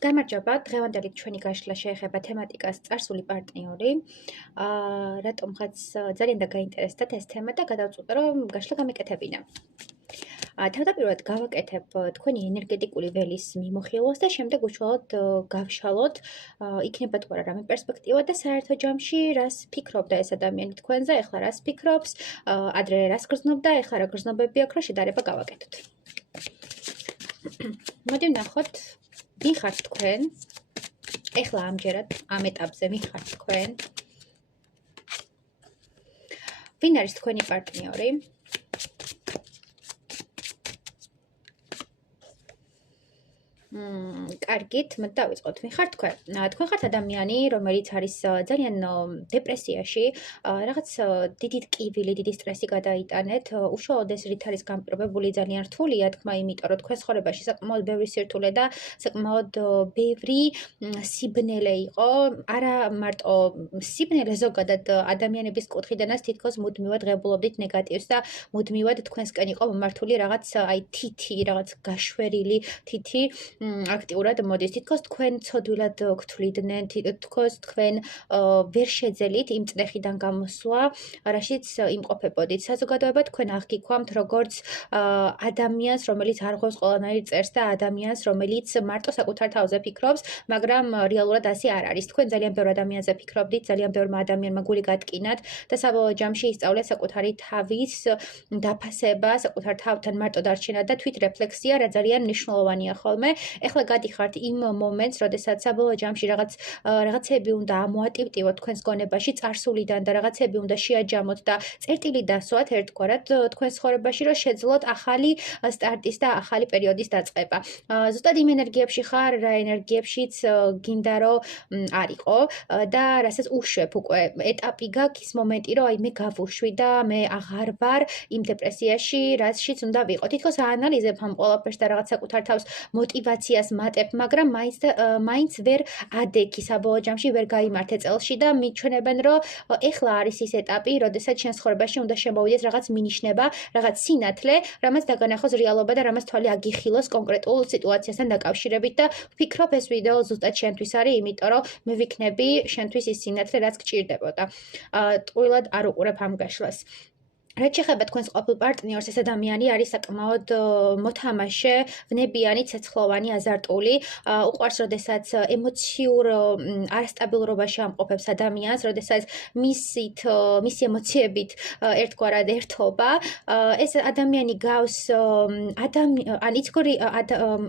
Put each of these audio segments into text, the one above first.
გამარჯობა, დღევანდელი ჩვენი გაშლა შეეხება თემატიკას წარსული პარტნიორი. რატომღაც ძალიან დაგაინტერესდათ ეს თემა და გადავწყვიტე, რომ გაშლა გამეკეთებინა. თავდაპირველად გავაკეთებ თქვენი ენერგეტიკული ველის მიმოხილვას და შემდეგ უშუალოდ გავშალოთ, იქნება თუ არა რამე პერსპექტივა და საერთო ჯამში რას ფიქრობდა ეს ადამიანი თქვენზე, ეხლა რას ფიქრობს, ადრე რას გრძნობდა, ეხლა რა გრძნობები აქვს, რომ შედარება გავაკეთოთ. მოდი ვნახოთ, ვინ ხართ თქვენ? ეხლა ამჯერად ამ ეტაპზე ვინ ხართ თქვენ? ვინ არის თქვენი პარტნიორი? კარგით, მოდი დავიწყოთ. ვინ ხართ თქვენ? თქვენ ხართ ადამიანი, რომელიც არის ძალიან დეპრესიაში, რაღაც დიდი ტკივილი, დიდი სტრესი გადაიტანეთ. უშუალოდ ეს რით არის განპირობებული ძალიან რთულია, თქმა, იმიტომ რომ თქვენ ცხოვრებაში საკმაოდ ბევრი სირთულე და საკმაოდ ბევრი სიბნელე იყო. არა მარტო სიბნელე, ზოგადად ადამიანების კუთხიდანაც თითქოს მუდმივად ღებულობდით ნეგატივს და მუდმივად თქვენსკენ იყო მომართული რაღაც თითი, რაღაც გაშვერილი თითი. აქტიურად მოდის. თითქოს თქვენ ცოდვილად გთვლიდნენ, თითქოს თქვენ ვერ შეძელით იმ წნეხიდან გამოსვლა, რაშიც იმყოფებოდით. საზოგადოება თქვენ აღგიქვამთ როგორც ადამიანს, რომელიც არ ღვევს ყველანაირ წერს და ადამიანს, რომელიც მარტო საკუთარ თავზე ფიქრობს, მაგრამ რეალურად ასე არ არის. თქვენ ძალიან ბევრ ადამიანზე ფიქრობდით, ძალიან ბევრმა ადამიანმა გული გატკინათ და საბოლოო ჯამში ისწავლეთ საკუთარი თავის დაფასება, საკუთარ თავთან მარტო დარჩენა და თვითრეფლექსია, რა ძალიან მნიშვნელოვანია ხოლმე. ეხლა გადიხართ იმ მომენტს, როდესაც საბოლოო ჯამში რაღაცები უნდა ამოატივტივოთ თქვენს გონებაში წარსულიდან და რაღაცები უნდა შეაჯამოთ და წერტილი დასვათ ერთგვარად თქვენს ცხოვრებაში, რომ შეძლოთ ახალი სტარტის და ახალი პერიოდის დაწყება. ზუსტად იმ ენერგიებში ხარ, რა ენერგიებშიც გინდა რომ არისო და რასაც უშვებ უკვე ეტაპი გაქვს, ის მომენტი, რომ აი მე გავუშვი და მე აღარ ვარ იმ დეპრესიაში, რაშიც უნდა ვიყო. თითქოს აანალიზებ ამ ყველაფერს და რაღაც საკუთარ თავს მოტივაციას მატებ, მაგრამ მაინც ვერ ადექი საბოლოო ჯამში ვერ გაიმართე წელში და მიჩვენებენ, რომ ეხლა არის ის ეტაპი, როდესაც შენ ცხოვრებაში უნდა შემოვიდეს რაღაც მინიშნება, რაღაც სინათლე, რამაც დაგანახოს რეალობა და რამაც თვალი აგიხილოს კონკრეტულ სიტუაციასთან დაკავშირებით და ვფიქრობ ეს ვიდეო ზუსტად შენთვის არის, იმიტომ რომ მე ვიქნები შენთვის ის სინათლე, რაც გჭირდებოდა. ტყუილად არ უყურებ ამ გაშლას. რაც შეეხება თქვენს ყოფილ პარტნიორს, ეს ადამიანი არის საკმაოდ მოთამაშე, ვნებიანი, ცეცხლოვანი, აზარტული. უყვარს, როდესაც ემოციურ არასტაბილურობაში ამყოფებს ადამიანს, როდესაც მისი ემოციებით ერთგვარად ერთობა. ეს ადამიანი გავს ან იცგორი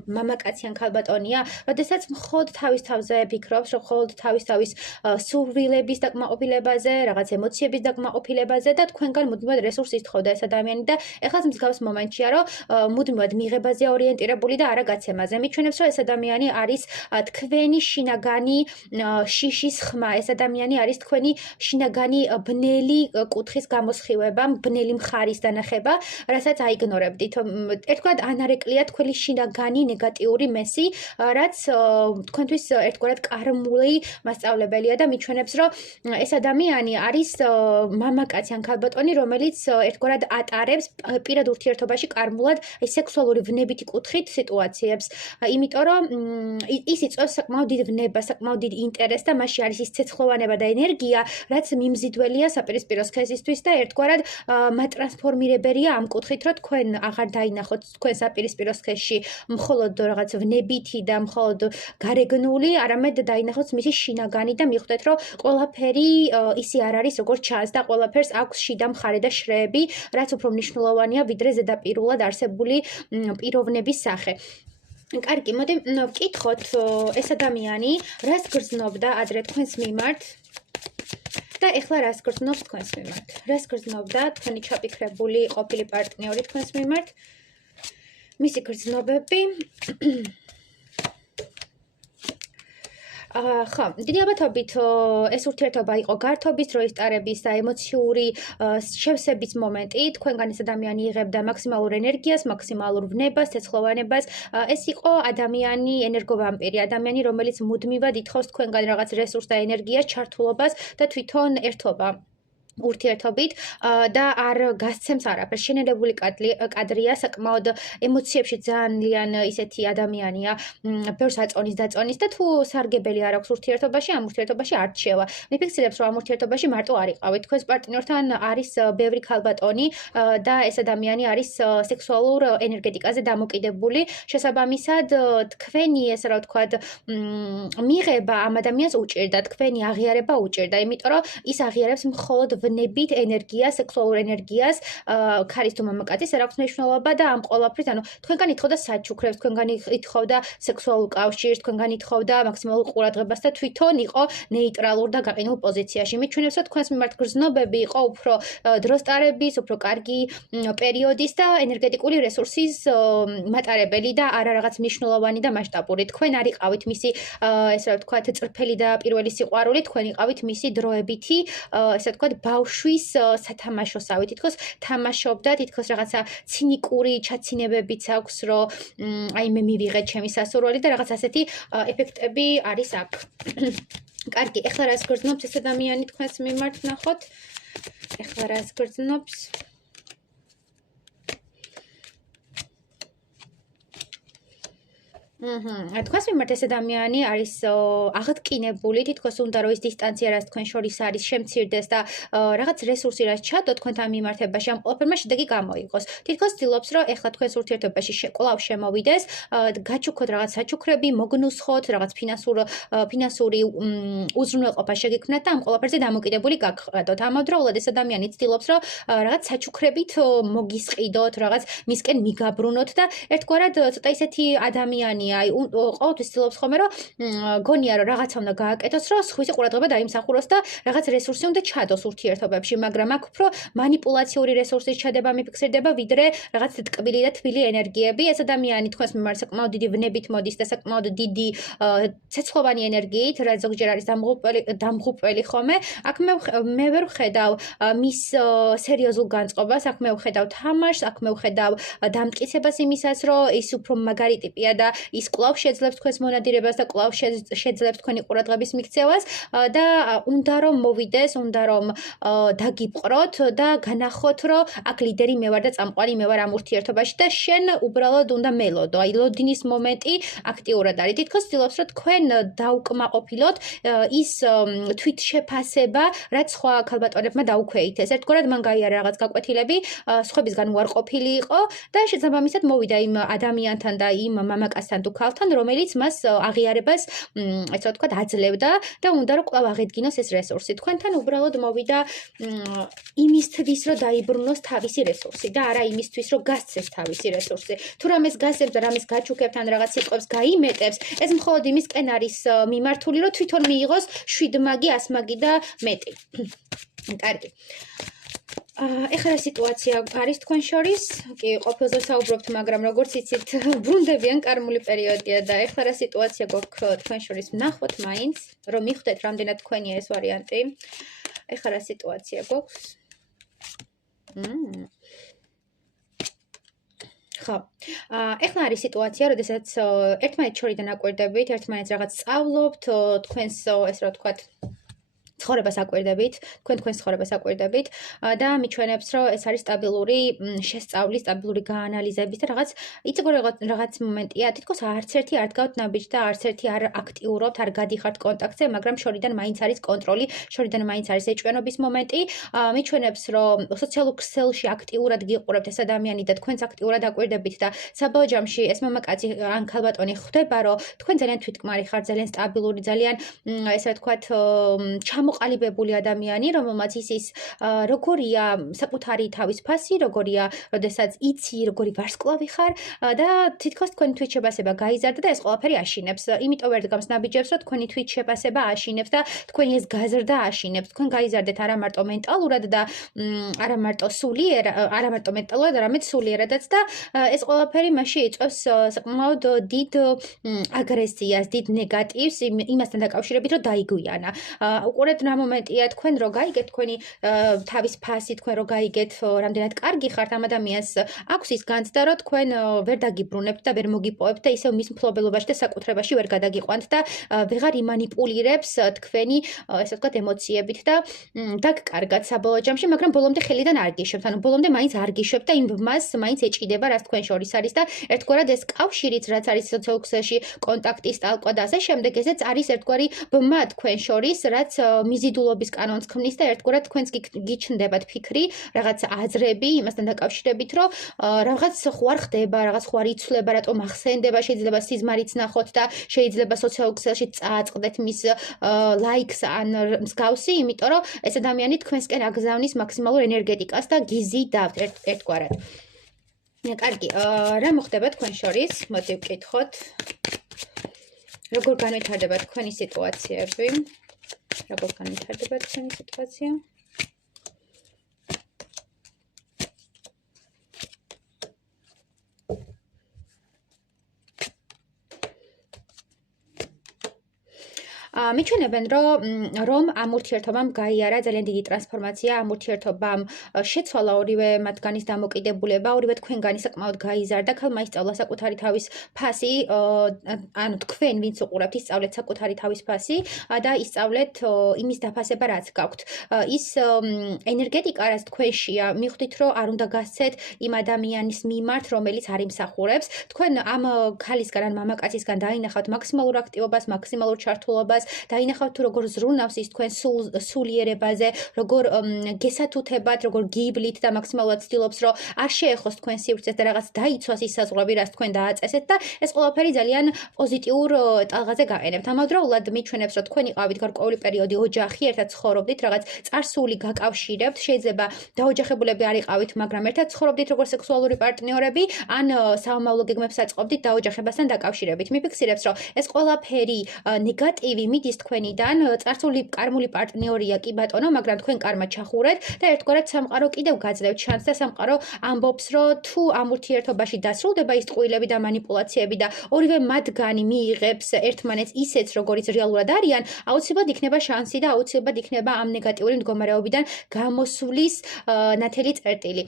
მამაკაცი ან ქალბატონია, როდესაც მხოლოდ თავის თავზე ფიქრობს, რომ მხოლოდ თავის სურვილების დაკმაყოფილებაზე, რაღაც ემოციების დაკმაყოფილებაზე და თქვენგან მუდმივად რესურსს ითხოვდა ეს ადამიანი და ეხლაც მსგავს მომენტია, რომ მუდმივად მიღებაზე ორიენტირებული და არა გაცემაზე. მიჩვენებს, რომ ეს ადამიანი არის თქვენი შინაგანი შიშის ხმა. ეს ადამიანი არის თქვენი შინაგანი ბნელი კუთხის გამოსხივება, ბნელი მხარის დანახება, რასაც აიგნორებდით. ერთგვარად ანარეკლია თქვენი შინაგანი ნეგატიური მესი, რაც თქვენთვის ერთგვარად კარმული მასწავლებელია და მიჩვენებს, რომ ეს ადამიანი არის მამაკაცი ან ქალბატონი, რომელიც ერთგვარად ატარებს პირად ურთიერთობაში კარმულად სექსუალური ვნებითი კუთხით სიტუაციებს. იმიტომ რომ ის იწვევს საკმაოდ დიდ ვნებას, საკმაოდ დიდ ინტერესს და მასში არის ის ცეცხლოვანება და ენერგია, რაც მიმზიდველია საპირისპირო სქესისთვის და ერთგვარად მატრანსფორმირებელია ამ კუთხით, რომ თქვენ აღარ დაინახოთ თქვენ საპირისპირო სქესში მხოლოდ რაღაც ვნებითი და მხოლოდ გარეგნული, არამედ დაინახოთ მისი შინაგანი და მიხვდეთ, რომ ყველაფერი ისი არ არის როგორც ჩანს და ყველაფერს აქვს შიდა მხარე და შრეები, რაც უფრო მნიშვნელოვანია ვიდრე ზედაპირულად არსებული პიროვნების სახე. კარგი, მოდი ვკითხოთ ეს ადამიანი რას გრძნობდა ადრე თქვენს მიმართ და ეხლა რას გრძნობს თქვენს მიმართ. რას გრძნობდა თქვენი ჩაფიქრებული ყოფილი პარტნიორი თქვენს მიმართ? მისი გრძნობები ხო, დიდი ალბათობით ეს ურთიერთობა იყო გართობის დროის ტარების და ემოციური შევსების მომენტი. თქვენგან ეს ადამიანი იღებდა მაქსიმალურ ენერგიას, მაქსიმალურ ვნებას, ცეცხლოვანებას. ეს იყო ადამიანი ენერგოვამპირი, ადამიანი, რომელიც მუდმივად ითხოვს თქვენგან რაღაც რესურსს და ენერგიას, ჩართულობას და თვითონ ერთობა. ურთიერთობით და არ გასცემს არაფერს. შენელებული კადრია, საკმაოდ ემოციებში ძალიან ისეთი ადამიანია, ბევრს აწონის დაწონის და თუ სარგებელი არ აქვს ურთიერთობაში, ამ ურთიერთობაში არ რჩევა. მიფიქრებს, რომ ამ ურთიერთობაში მარტო არ იყავით. თქვენს პარტნიორთან არის ბევრი ქალბატონი და ეს ადამიანი არის სექსუალურ ენერგეტიკაზე დამოკიდებული. შესაბამისად, თქვენი ესე რა ვთქვათ, მიღება ამ ადამიანს უჭირდა, თქვენი აღიარება უჭირდა, იმიტომ რომ ის აღიარებს მხოლოდ ვნებით ენერგიას, სექსუალურ ენერგიას, ქარის თუ მამაკაცის არ აქვს მნიშვნელობა და ამ ყველაფრის, ანუ თქვენგან ითხოვდა საჩუქრებს, თქვენგან ითხოვდა სექსუალურ კავშირს, თქვენგან ითხოვდა მაქსიმალურ ყურადღებას და თვითონ იყო ნეიტრალურ და გაყინულ პოზიციაში. მიჩვენებს, რომ თქვენს მიმართ გრძნობები იყო უფრო დროსტარების, უფრო კარგი პერიოდის და ენერგეტიკული რესურსის მატარებელი და არა რაღაც მნიშვნელოვანი და მასშტაბური. თქვენ არ იყავით მისი ესე რა ვთქვათ, წრფელი და პირველი სიყვარული, თქვენ იყავით მისი დროებითი, ესე ვთქვათ, ბავშვის სათამაშოსავი. თითქოს თამაშობდა, თითქოს რაღაცა ცინიკური ჩაცინებებიც აქვს, რომ აი მე მივიღეთ ჩემი სასურველი და რაღაც ასეთი ეფექტები არის აქ. კარგი, ეხლა რას გრძნობს ეს ადამიანი თქვენს მიმართ ნახოთ? ეხლა რას გრძნობს? თქვენს მიმართ ეს ადამიანი არის აღტკინებული, თითქოს უნდა რომ ის დისტანცია, რაც თქვენ შორის არის, შემცირდეს და რაღაც რესურსი რაც ჩადო თქვენთან მიმართებაში, ამ ყველაფერმა შედეგი გამოიღოს. თითქოს ცდილობს, რომ ეხლა თქვენს ურთიერთობაში კვლავ შემოვიდეს, გაჩუქოთ რაღაც საჩუქრები, მოგნუსხოთ, რაღაც ფინანსური უზრუნველყოფა შეგექმნათ და ამ ყველაფერზე დამოკიდებული გაგყიდოთ. ამავდროულად ეს ადამიანი ცდილობს, რომ რაღაც საჩუქრებით მოგისყიდოთ, რაღაც მისკენ მიგაბრუნოთ და ერთგვარად ცოტა ისეთი ადამიანია აი ყოველთვის ცდილობს ხოლმე რომ გონია რომ რაღაცა უნდა გააკეთოს რომ სხვისი ყურადღება დაიმსახუროს და რაღაც რესურსი უნდა ჩადოს ურთიერთობებში, მაგრამ აქ უფრო манипуляციური რესურსის ჩადება მიფიქსირდება ვიდრე რაღაც ტკბილი და თბილი ენერგიები. ეს ადამიანი თქვენს მიმართ საკმაოდ დიდი ვნებით მოდის და საკმაოდ დიდი ცეცხლოვანი ენერგიით, რაც ზოგჯერ არის დამღუპველი ხოლმე. აქ მე ვერ ვხედავ მის სერიოზულ განწყობას, აქ მე ვხედავ თამაშს, აქ მე ვხედავ დამტკიცებას იმისას, რომ ის უფრო მაგარი ტიპია და ის კვლავ შეძლებს თქვენს მონადირებას და კვლავ შეძლებს თქვენი ყურადღების მიქცევას და უნდა რომ მოვიდეს, უნდა რომ დაგიპყროთ და განახოთ, რომ აქ ლიდერი მე ვარ და წამყვანი მე ვარ ამ ურთიერთობაში და შენ უბრალოდ უნდა მელოდო. აი ლოდინის მომენტი აქტიურად არის. თითქოს ცდილობს, რომ თქვენ დაუკმაყოფილოთ ის თვით შეფასება, რაც სხვა ქალბატონებმა დაუქვეითეს. ერთგვარად მან გაიარა რაღაც გაკვეთილები, სხვებისგან უარყოფილი იყო და შესაბამისად მოვიდა იმ ადამიანთან და იმ მამაკაცთან თუ ქალთან, რომელიც მას აღიარებას, ესე რა ვთქვათ, აძლევდა და უნდა რომ კვლავ აღედგინოს ეს რესურსი. თქვენთან უბრალოდ მოვიდა იმისთვის, რომ დაიბრუნოს თავისი რესურსი და არა იმისთვის, რომ გასცეს თავისი რესურსი. თუ რამეს გასცემს და რამეს გაჩუქებთ ან რაღაც სიტყვებს გაიმეტებს, ეს მხოლოდ იმისკენ არის მიმართული, რომ თვითონ მიიღოს 7 მაგი, 100 მაგი და მეტი. კარგი. ეხლა სიტუაცია არის თქვენ შორის, კი ყოფილზე საუბრობთ, მაგრამ როგორც იცით, ბრუნდებიან კარმული პერიოდია და ეხლა რა სიტუაცია გვაქვს თქვენ შორის ვნახოთ მაინც, რომ მიხვდეთ რამდენად თქვენია ეს ვარიანტი. ეხლა რა სიტუაცია გვაქვს? ხო. ეხლა არის სიტუაცია, როდესაც ერთმანეთს შორიდან აკვირდებით, ერთმანეთს რაღაც სწავლობთ, თქვენს ეს რა ვთქვათ, ცხოვრებას აკვირდებით, თქვენს ცხოვრებას აკვირდებით და მიჩვენებს, რომ ეს არის სტაბილური შესწავლის, სტაბილური გაანალიზების და იცი რაღაც მომენტია, თითქოს არც ერთი არ დგავთ ნაბიჯს და არც ერთი არ აქტიურობთ, არ გადიხართ კონტაქტზე, მაგრამ შორიდან მაინც არის კონტროლი, შორიდან მაინც არის ეჭვენობის მომენტი. მიჩვენებს, რომ სოციალურ ქსელში აქტიურად გიყურებთ ეს ადამიანი და თქვენც აქტიურად აკვირდებით და საბოლოო ჯამში ეს მამაკაცი ან ქალბატონი ხვდება, რომ თქვენ ძალიან თვითკმარი ხართ, ძალიან სტაბილური, ძალიან ესე ვთქვათ, ჩამოყალიბებული ადამიანი, რომელმაც ის როგორია საკუთარი თავის ფასი, როგორია, როდესაც იცი, როგორი ვარსკვლავი ხარ და თითქოს თქვენი თვითშეფასება გაიზარდა და ეს ყველაფერი აშინებს. იმიტომ ვერ დგამს ნაბიჯებს, რომ თქვენი თვითშეფასება აშინებს და თქვენი ეს გაზრდა აშინებს. თქვენ გაიზარდეთ არა მარტო მენტალურად და არა მარტო მენტალურად, არამედ სულიერადაც და ეს ყველაფერი მასში იწვევს საკმაოდ დიდ აგრესიას, დიდ ნეგატივს იმასთან დაკავშირებით, რომ დაიგვიანა. უყურეთ რა მომენტია თქვენ რო გაიგეთ თქვენი თავის ფასი თქვენ რო გაიგეთ რამდენად კარგი ხართ ამ ადამიანს აქვს ის განცდა რომ თქვენ ვერ დაგიბრუნებთ და ვერ მოგიპოვებთ და ისევ მის მფლობელობაში და საკუთრებაში ვერ გადაგიყვანთ და ვეღარ იმანიპულირებს თქვენი ესე ვთქვათ ემოციებით და დაგკარგათ საბოლოო ჯამში მაგრამ ბოლომდე ხელიდან არ გიშებთ ანუ ბოლომდე მაინც არ გიშებთ და იმ ბმას მაინც ეჭიდება რაც თქვენ შორის არის და ერთგვარად ეს კავშირიც რაც არის სოციალურ ქსელში კონტაქტი სტალკვა და ასე შემდეგ ესეც არის ერთგვარი ბმა თქვენ შორის რაც მიზიდულობის კანონს ქმნის და ერთგვარად თქვენს გიჩნდებათ ფიქრი რაღაც აზრები იმასთან დაკავშირებით რომ რაღაც ხوار ხდება რაღაც ხوار იცვლება რატომ ახსენდება შეიძლება სიზმარიც ნახოთ და შეიძლება სოციალურ ქსელში წააწყდეთ მის ლაიქს ან მსგავსი იმიტომ რომ ეს ადამიანი თქვენსკენ აგზავნის მაქსიმალურ ენერგეტიკას და გიზიდავთ ერთგვარად კარგი რა მოხდება თქვენ შორის მოდი ვკითხოთ როგორ განვითარდება თქვენი სიტუაციები როგორ განვითარდება თქვენი სიტუაცია მიჩვენებენ რომ ამ ურთიერთობამ გაიარა ძალიან დიდი ტრანსფორმაცია ამ ურთიერთობამ შეცვალა ორივე მათგანის დამოკიდებულება ორივე თქვენგანი საკმაოდ გაიზარდა ქალმა ისწავლა საკუთარი თავის ფასი ანუ თქვენ ვინც უყურებთ ისწავლეთ საკუთარი თავის ფასი და ისწავლეთ იმის დაფასება რაც გაქვთ ის ენერგეტიკა რაც თქვენშია მიხვდით რომ არ უნდა გასცეთ იმ ადამიანის მიმართ რომელიც არ იმსახურებს თქვენ ამ ქალისგან ან მამაკაცისგან დაინახავთ მაქსიმალურ აქტივობას მაქსიმალურ ჩართულობას დაინახავთ თუ როგორ ზრუნავს ის თქვენ სულიერებაზე, როგორ გესათუთებათ, როგორ გიბლით და მაქსიმალურად ცდილობს, რომ არ შეეხოს თქვენ სივრცეს და რაღაც დაიცვას ის საზღვრები, რაც თქვენ დააწესეთ და ეს ყველაფერი ძალიან პოზიტიურ ტალღაზე გაყენებთ. ამავდროულად მიჩვენებს, რომ თქვენ იყავით გარკვეული პერიოდი ოჯახი, ერთად ცხოვრობდით, რაღაც წარსული გაკავშირებთ, შეიძლება დაოჯახებულები არ იყავით, მაგრამ ერთად ცხოვრობდით როგორც სექსუალური პარტნიორები, ან საომავლო გეგმებს აწყობდით დაოჯახებასთან დაკავშირებით. მიფიქსირებს, რომ ეს ყველაფერი ნეგატივი მიდის თქვენიდან წარსული კარმული პარტნიორია კი ბატონო მაგრამ თქვენ კარმა ჩახურეთ და ერთგვარად სამყარო კიდევ გაძლევთ შანსს და სამყარო ამბობს რომ თუ ამ ურთიერთობაში დასრულდება ის ტყუილები და манипуляციები და ორივე მათგანი მიიღებს ერთმანეთს ისეც როგორიც რეალურად არიან აუცილებლად იქნება შანსი და აუცილებლად იქნება ამ ნეგატიური მდგომარეობიდან გამოსვლის ნათელი წერტილი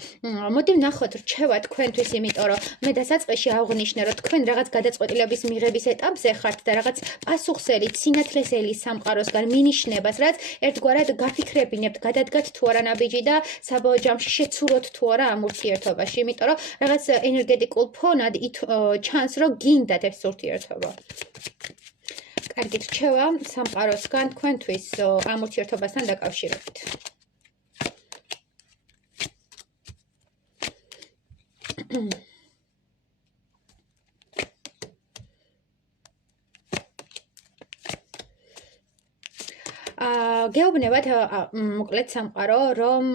მოდი ვნახოთ რჩევა თქვენთვის იმიტომ რომ მე დასაწყისში აღვნიშნე რომ თქვენ რაღაც გადაწყვეტილების მიღების ეტაპზე ხართ და რაღაც პასუხსელით სინათლესელი სამყაროსგან მინიშნებას, რაც ერთგვარად გაფიქრებინებთ, გადადგათ თუ არა ნაბიჯი და საბოლოო ჯამში შეცუროთ თუ არა ამ ურთიერთობაში, იმიტომ რომ რაღაც ენერგეტიკულ ფონად ჩანს, რომ გინდათ ეს ურთიერთობა. კარგი რჩევა სამყაროსგან თქვენთვის ამ ურთიერთობასთან დაკავშირებით. გეუბნებათ მოკლედ სამყარო რომ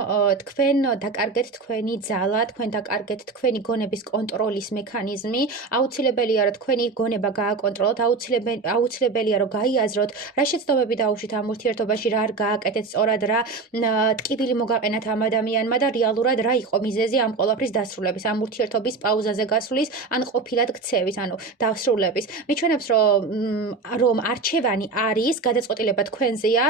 თქვენ დაკარგეთ თქვენი ძალა, თქვენ დაკარგეთ თქვენი გონების კონტროლის მექანიზმი, აუცილებელია რომ თქვენი გონება გააკონტროლოთ, აუცილებელია რომ გაიაზროთ რა შეცდომები დაუშვით ამ ურთიერთობაში, რა არ გააკეთეთ სწორად, რა ტკივილი მოგაყენათ ამ ადამიანმა და რეალურად რა იყო მიზეზი ამ ყველაფრის დასრულების, ამ ურთიერთობის პაუზაზე გასვლის, ან ყოფილად ქცევის, ანუ დასრულების. მიჩვენებს რომ არჩევანი არის, გადაწყვეტილება თქვენზეა.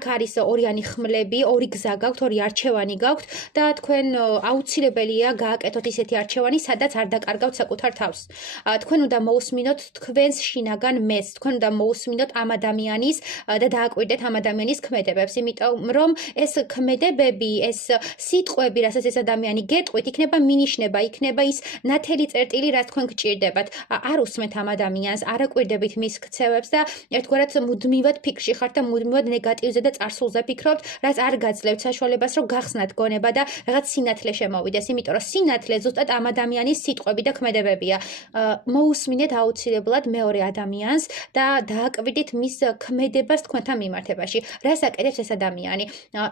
აქ არის ორიანი ხმლები, ორი გზა გაქვთ, ორი არჩევანი გაქვთ და თქვენ აუცილებელია გააკეთოთ ისეთი არჩევანი, სადაც არ დაკარგავთ საკუთარ თავს. თქვენ უნდა მოусმინოთ თქვენს შინაგან მეს, თქვენ უნდა მოусმინოთ ამ ადამიანის და დააკვირდეთ ამ ადამიანის ქმედებებს, იმიტომ რომ ეს ქმედებები, ეს სიტყვები, რასაც ეს ადამიანი გეტყვით, იქნება მინიშნება, იქნება ის ნათელი წერტილი, რაც თქვენ გჭირდებათ. არ უსმენთ ამ ადამიანს, არ აკვირდებით მის ქცევებს და ერთგვარად მუდმივად ფიქრში ხართ და მუდმივად ნეგატივზე და წარსულზე ფიქრობთ, რაც არ გაძლევთ საშუალებას, რომ გახსნათ გონება და რაღაც სინათლე შემოვიდეს, იმიტომ რომ სინათლე ზუსტად ამ ადამიანის სიტყვები და ქმედებებია. მოусმინეთ აუცილებლად მეორე ადამიანს და დააკვირდით მის ქმედებას თქვენთან მიმართებაში. რას აკეთებს ეს ადამიანი?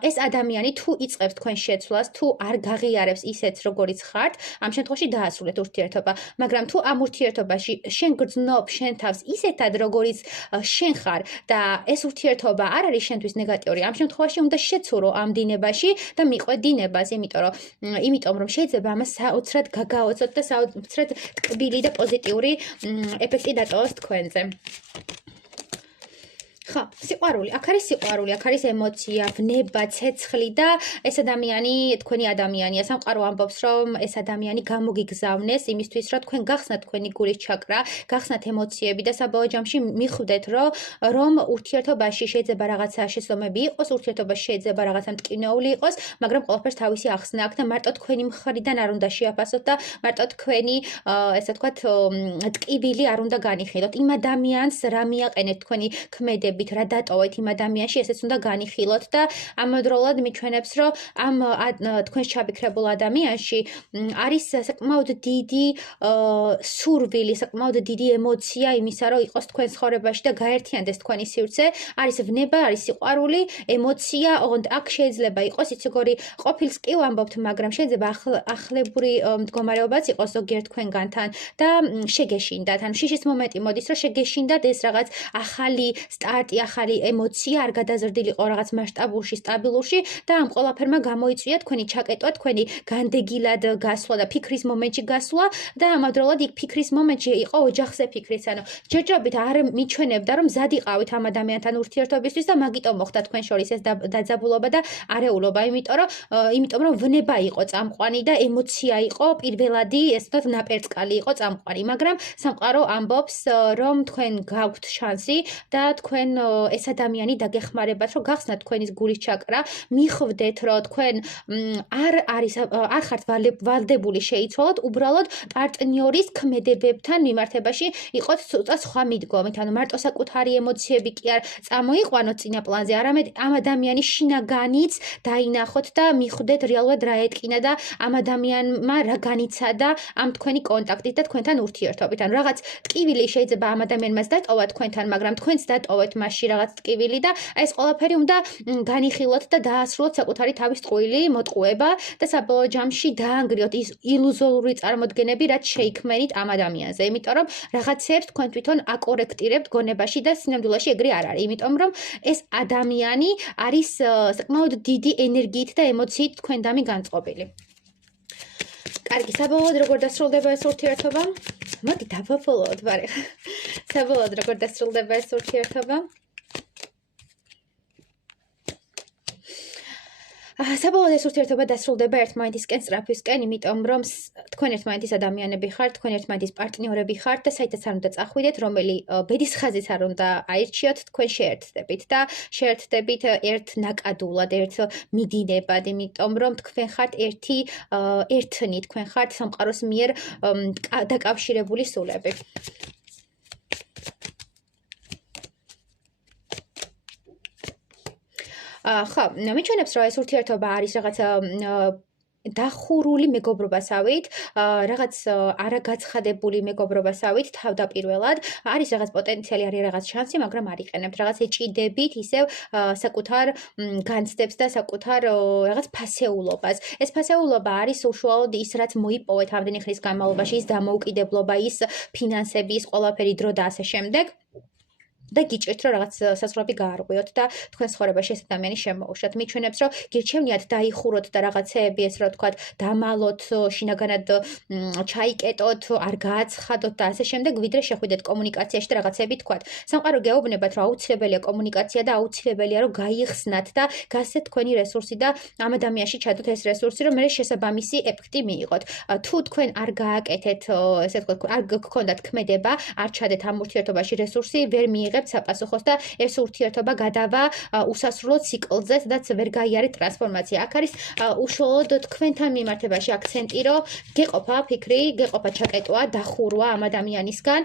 ეს ადამიანი თუ იწყებს თქვენ შეცვლას, თუ არ გაღიარებს ისეთს, როგორიც ხართ, ამ შემთხვევაში დაასრულეთ ურთიერთობა. მაგრამ თუ ამ ურთიერთობაში შენ გრძნობ შენ თავს ისეთად, როგორიც შენ ხარ და ეს ურთიერთობა არ არის შენთვის ნეგატიური, ამ შემთხვევაში უნდა შეცურო ამ დინებაში და მიყვე დინებას, იმიტომ რომ შეიძლება ამას საოცრად გაგაოცოთ და საოცრად ტკბილი და პოზიტიური ეფექტი დატოვოს თქვენზე. ხო, სიყვარული. აქ არის სიყვარული, აქ არის ემოცია, ვნება, ცეცხლი და ეს ადამიანი, თქვენი ადამიანია. სამყარო ამბობს, რომ ეს ადამიანი გამოგიგზავნეს იმისთვის, რომ თქვენ გახსნათ თქვენი გულის ჩაკრა, გახსნათ ემოციები და საბოლოო ჯამში მიხვდეთ, რომ ურთიერთობაში შეიძლება რაღაცა შეცდომები იყოს, ურთიერთობაში შეიძლება რაღაცა მტკივნეული იყოს, მაგრამ ყველაფერს თავისი ახსნა აქვს და მარტო თქვენი მხრიდან არ უნდა შეაფასოთ და მარტო თქვენი, ესე ვთქვათ, ტკივილი არ უნდა განიხილოთ. იმ ადამიანს რა მიაყენეთ თქვენი ქმედებით, რა დატოვეთ იმ ადამიანში, ესეც უნდა განიხილოთ და ამავდროულად მიჩვენებს, რომ ამ თქვენს ჩაბიქრებულ ადამიანში არის საკმაოდ დიდი სურვილი, საკმაოდ დიდი ემოცია იმისა, რომ იყოს თქვენ ცხოვრებაში და გაერთიანდეს თქვენი სივრცე, არის ვნება, არის სიყვარული, ემოცია, ოღონდ აქ შეიძლება იყოს იცი ყოფილს კი ვამბობთ, მაგრამ შეიძლება ახლებური მდგომარეობაც იყოს ზოგიერთ თქვენგანთან და შეგეშინდათ, ან შიშის მომენტი მოდის, რომ შეგეშინდათ ეს რაღაც ახალი სტარტი, ახალი ემოცია არ გადაზრდილიყო რაღაც მასშტაბურში, სტაბილურში და ამ ყველაფერმა გამოიწვია თქვენი ჩაკეტვა, თქვენი განდეგილად გასვლა და ფიქრის მომენტში გასვლა და ამავდროულად იქ ფიქრის მომენტში იყო ოჯახზე ფიქრიც, ანუ ჯერჯერობით არ მიჩვენებდა, რომ მზად იყავით ამ ადამიანთან ურთიერთობისთვის და მაგიტომ მოხდა თქვენ შორის ეს დაძაბულობა და არეულობა, იმიტომ რომ ვნება იყო წამყვანი და ემოცია იყო პირველადი, ესე ვთქვათ, ნაპერწკალი იყო წამყვანი, მაგრამ სამყარო ამბობს, რომ თქვენ გაქვთ შანსი და თქვენ ეს ადამიანი დაგეხმარებათ, რომ გახსნათ თქვენის გულის ჩაკრა, მიხვდეთ, რომ თქვენ არ ხართ ვალდებული შეიცვალოთ, უბრალოდ პარტნიორის ქმედებებთან მიმართებაში იყოთ ცოტა სხვა მიდგომით, ანუ მარტო საკუთარი ემოციები კი არ წამოიყვანოთ წინა პლანზე, არამედ ამ ადამიანის შინაგანიც დაინახოთ და მიხვდეთ რეალურად რა ეტკინა და ამ ადამიანმა რა განიცადა ამ თქვენი კონტაქტით და თქვენთან ურთიერთობით. ანუ რაღაც ტკივილი შეიძლება ამ ადამიანმაც დატოვა თქვენთან, მაგრამ თქვენც დატოვეთ მასში რაღაც ტკივილი და ეს ყველაფერი უნდა განიხილოთ და დაასრულოთ საკუთარი თავის ტყუილი მოტყუება და საბოლოო ჯამში დაანგრიოთ ის ილუზორული წარმოდგენები, რაც შეიქმნით ამ ადამიანზე. იმიტომ რომ რაღაცებს თქვენ თვითონ აკორექტირებთ გონებაში და სინამდვილეში ეგრე არ არის. იმიტომ რომ ეს ადამიანი არის საკმაოდ დიდი ენერგიით და ემოციით თქვენდამი განწყობილი. კარგი, საბოლოოდ როგორ დასრულდება ეს ურთიერთობა? მოდი დავაბოლოოთ, ბარე. საბოლოოდ როგორ დასრულდება ეს ურთიერთობა? საბოლოოდ ეს ურთიერთობა დასრულდება ერთმანეთისკენ სწრაფისკენ, იმიტომ რომ თქვენ ერთმანეთის ადამიანები ხართ, თქვენ ერთმანეთის პარტნიორები ხართ და საერთოდ არ უნდა წახვიდეთ, რომელი ბედის ხაზიც არ უნდა აირჩიოთ, თქვენ შეერთდებით და შეერთდებით ერთ ნაკადულად, ერთ მიდინებად, იმიტომ რომ თქვენ ხართ ერთნი, თქვენ ხართ სამყაროს მიერ დაკავშირებული სულები. ხო, მიჩვენებს, რომ ეს ურთიერთობა არის რაღაცა დახურული მეგობრობასავით, რაღაც არაგაცხადებული მეგობრობასავით თავდაპირველად, არის რაღაც პოტენციალი, არის რაღაც შანსი, მაგრამ არ იყენებთ, რაღაც ეჭიდებით ისევ საკუთარ განცდებს და საკუთარ რაღაც ფასეულობას. ეს ფასეულობა არის უშუალოდ ის, რაც მოიპოვეთ ამდენი ხნის განმავლობაში, ის დამოუკიდებლობა, ის ფინანსები, ის ყველაფერი დრო და ასე შემდეგ. და გიჭირთ, რომ რაღაც საზღვრები გაარღვიოთ და თქვენ ცხოვრებაში ეს ადამიანი შემოუშვათ. მიჩვენებს, რომ გირჩევნიათ დაიხუროთ და რაღაცეები, ეს რა ვთქვათ, დამალოთ, შინაგანად ჩაიკეტოთ, არ გააცხადოთ და ასე შემდეგ, ვიდრე შეხვიდეთ კომუნიკაციაში და რაღაცეები თქვათ. სამყარო გეუბნებათ, რომ აუცილებელია კომუნიკაცია და აუცილებელია, რომ გაიხსნათ და გასცეთ თქვენი რესურსი და ამ ადამიანში ჩადოთ ეს რესურსი, რომ მე შესაბამისი ეფექტი მიიღოთ. თუ თქვენ არ გააკეთეთ, ესე ვთქვათ, არ გქონდათ ქმედება, არ ჩადეთ ამ ურთიერთობაში რესურსი, ვერ მიიღეთ საპასუხოს და ეს ურთიერთობა გადავა უსასრულო ციკლზე, სადაც ვერ გაიარეთ ტრანსფორმაცია. აქ არის უშუალოდ თქვენთან მიმართებაში აქცენტი, რომ გეყოფა ფიქრი, გეყოფა ჩაკეტვა, დახურვა ამ ადამიანისგან,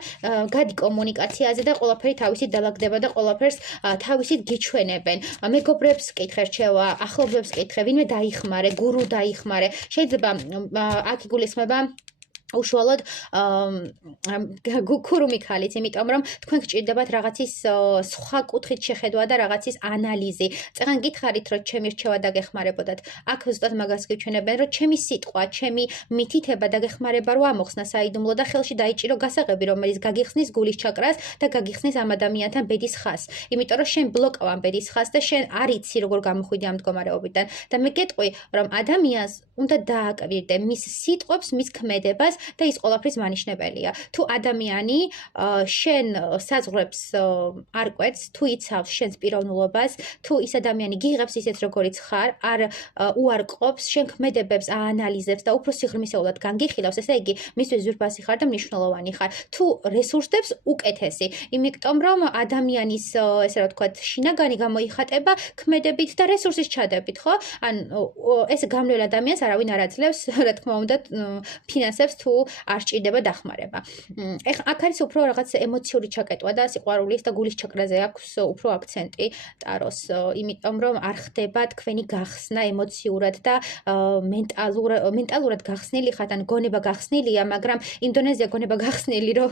გადი კომუნიკაციაზე და ყველაფერი თავისით დალაგდება და ყველაფერს თავისით გიჩვენებენ. მეგობრებს კითხე რჩევა, ახლობლებს კითხე, ვინმე დაიხმარე, გურუ დაიხმარე. შეიძლება აქ იგულისხმება უშუალოდ ქურუმი ქალიც, იმიტომ რომ თქვენ გჭირდებათ რაღაცის სხვა კუთხით შეხედვა და რაღაცის ანალიზი. წეგან გითხარით, რომ ჩემი რჩევა დაგეხმარებოდათ. აქ ზუსტად მაგას გიჩვენებენ, რომ ჩემი სიტყვა, ჩემი მითითება დაგეხმარება რო ამოხსნა საიდუმლო და ხელში დაიჭირო გასაღები, რომელიც გაგიხსნის გულის ჩაკრას და გაგიხსნის ამ ადამიანთან ბედის ხაზს. იმიტომ რომ შენ ბლოკავ ამ ბედის ხაზს და შენ არ იცი როგორ გამოხვიდე ამ მდგომარეობიდან. და მე გეტყვი, რომ ადამიანს უნდა დააკვირდე მის სიტყვებს, მის ქმედებას და ის ყველაფრის მანიშნებელია. თუ ადამიანი შენ საზღვრებს არ კვეთს, თუ იცავს შენს პიროვნულობას, თუ ის ადამიანი გიღებს ისეთ როგორიც ხარ, არ უარყოფს, შენ ქმედებებს აანალიზებს და უფრო სიღრმისეულად განგიხილავს, ესე იგი მისთვის ძვირფასი ხარ და მნიშვნელოვანი ხარ. თუ რესურსებს უკეთესი, იმიტომ რომ ადამიანის ესე რა ვთქვათ, შინაგანი გამოიხატება ქმედებით და რესურსის ჩადებით, ხო? ან ეს გამლეულ ადამიანს არავინ არ აძლევს, რა თქმა უნდა, ფინანსებს თუ არ სჭირდება დახმარება. ეხლა აქ არის უფრო რაღაც ემოციური ჩაკეტვა და სიყვარულის და გულის ჩაკრაზე აქვს უფრო აქცენტი ტაროს, იმიტომ რომ არ ხდება თქვენი გახსნა ემოციურად და მენტალურად გახსნილი ხართ, ან გონება გახსნილია, მაგრამ ინდონეზია გონება გახსნილი, რომ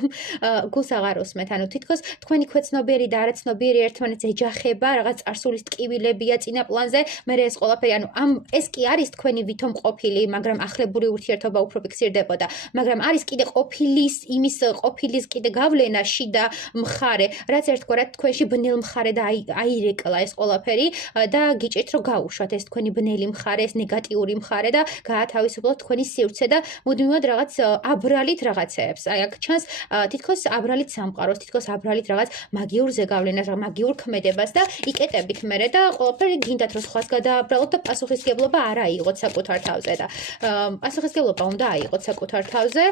გულს აღარ უსმენთ. ანუ თითქოს თქვენი ქვეცნობიერი და არაცნობიერი ერთმანეთს ეჯახება, რაღაც წარსულის ტკივილებია წინა პლანზე, მე ეს ყველაფერი, ანუ ეს კი არის თქვენი ვითომ ყოფილი, მაგრამ ახლებური ურთიერთობა უფრო ფიქსირდებოდა, მაგრამ არის კიდე ყოფილის, იმის ყოფილის კიდე გავლენა შიდა მხარე, რაც ერთგვარად თქვენში ბნელ მხარე და აირეკლა ეს ყველაფერი და გიჭირთ რომ გაუშვათ ეს თქვენი ბნელი მხარე, ეს ნეგატიური მხარე და გაათავისუფლოთ თქვენი სივრცე და მუდმივად რაღაც აბრალით რაღაცეებს. აი აქ ჩანს თითქოს აბრალით სამყაროს, თითქოს აბრალით რაღაც მაგიურ ზეგავლენას, მაგიურ ქმედებას და იკეტებით მერე და ყველაფერი გინდათ რომ სხვას გადააბრალოთ და პასუხისგებლობა არ აიღოთ საკუთარ თავზე და პასუხისგებლობა უნდა აიღოთ საკუთარ თავზე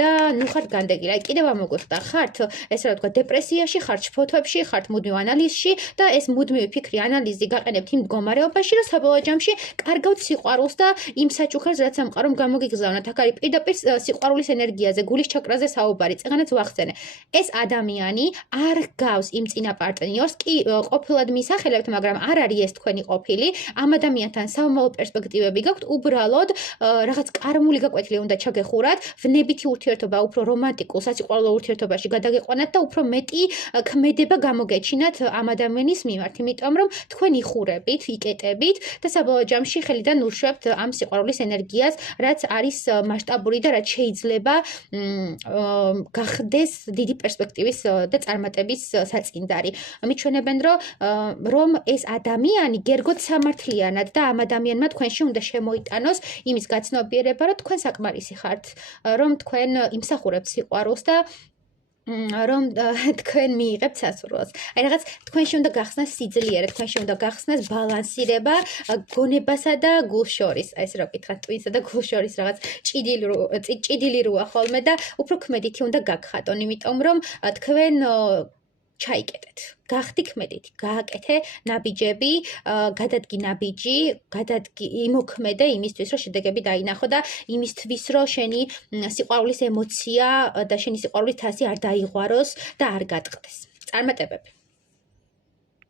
და ნუ ხართ განდეგილი. აი კიდევ ამოგვიხდა, ხართ ესე რა ვთქვა, დეპრესიაში, ხართ შფოთვებში, ხართ მუდმივ ანალიზში და ეს მუდმივი ფიქრი, ანალიზი გაყენებთ იმ მდგომარეობაში, რომ საბოლოო ჯამში კარგავთ სიყვარულს და იმ საჩუქრს, რაც სამყარომ გამოგიგზავნათ. აქ არის პირდაპირ სიყვარულის ენერგიაზე, გულის ჩაკრაზე საუბარი. წეგანაც ვახსენე. ეს ადამიანი არ გავს იმ წინა პარტნიორს, კი ყოფილად მისახელებთ, მაგრამ არ არის ეს თქვენი ყოფილი. ამ ადამიანთან სამომავლო პერსპექტივები გაქვთ, უბრალოდ რაღაც კარმული გაკვეთილი უნდა ჩაგეხურათ, ვნებითი ურთიერთობა უფრო რომანტიკულ, სასიყვარულო ურთიერთობაში გადაგეყვანათ და უფრო მეტი ქმედება გამოგეჩინათ ამ ადამიანის მიმართ, იმიტომ რომ თქვენ იხურებით, იკეტებით და საბოლოო ჯამში ხელიდან უშვებთ ამ სიყვარულის ენერგიას, რაც არის მასშტაბური და რაც შეიძლება გახდეს დიდი პერსპექტივის და წარმატების საწინდარი. მიჩვენებენ, რომ ეს ადამიანი გერგოთ სამართლიანად და ამ ადამიანმა თქვენში უნდა შემოიტანოს იმის გაცნობიერება, რომ თქვენ საკმარისი ხართ, რომ თქვენ იმსახურებთ სიყვარულს და რომ თქვენ მიიღებთ სასურველს. აი რაღაც თქვენში უნდა გახსნას სიძლიერე, თქვენში უნდა გახსნას ბალანსირება გონებასა და გულს შორის. აი ესე რა ვკითხათ, ტვინსა და გულს შორის რაღაც ჭიდილი როა ხოლმე და უფრო ქმედითი უნდა გაგხატონ, იმიტომ რომ თქვენ ჩაიკეტეთ. გახდი ქმედითი, გააკეთე ნაბიჯები, გადადგი ნაბიჯი, იმოქმედე იმისთვის, რომ შედეგები დაინახო და იმისთვის, რომ შენი სიყვარულის ემოცია და შენი სიყვარულის თასი არ დაიღვაროს და არ გატყდეს. წარმატებები.